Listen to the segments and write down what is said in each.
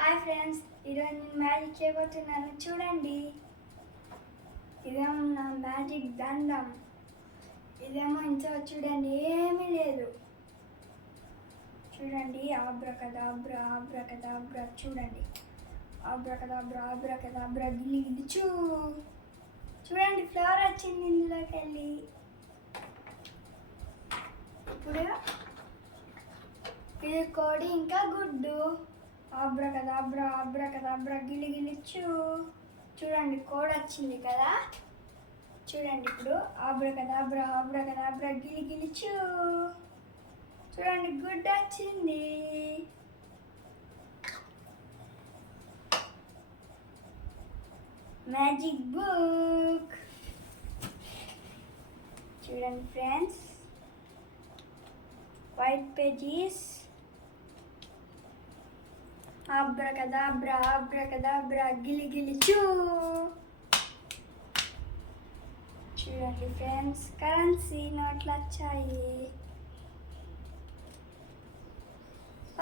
Hi friends, ఈరోజు నేను magic చేయబోతున్నాను. చూడండి, ఇదేమో నా మ్యాజిక్ దండం. ఇదేమో ఇంట్లో చూడండి, ఏమీ లేదు. చూడండి, ఆబ్రకదాబ్రా ఆబ్రకదాబ్రా. చూడండి, ఆబ్రకదాబ్రా ఆబ్రకదాబ్రా గిల్లి గిల్లిచూ. చూడండి, ఫ్లవర్ వచ్చింది ఇందులోకి వెళ్ళి. ఇప్పుడు ఇది కోడి ఇంకా గుడ్డు. ఆబ్రకదాబ్రా ఆబ్రకదాబ్రా గిల్లి గిల్లిచ్చు. చూడండి, కోడి వచ్చింది కదా. చూడండి, ఇప్పుడు ఆబ్రకదాబ్రా ఆబ్రకదాబ్రా గిల్లి గిల్లిచ్చు. చూడండి, గుడ్డు వచ్చింది. Magic book. చూడండి friends, white pages. Abracadabra abracadabra గిలి గిలిచూ. చూడండి ఫ్రెండ్స్, కరెన్సీ నోట్లు వచ్చాయి.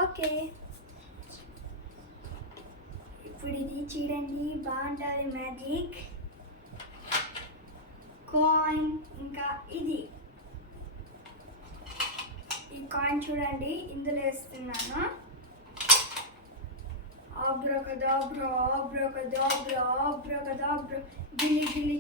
ఓకే, ఇప్పుడు ఇది చూడండి, బాగుంటుంది మ్యాజిక్. కాయిన్ ఇంకా ఇది. ఈ కాయిన్ చూడండి, ఇందులో వేస్తున్నాను. ఆబ్రకదాబ్రా ఆబ్రకదాబ్రా ఆబ్రకదాబ్రా గిల్లి గిల్లి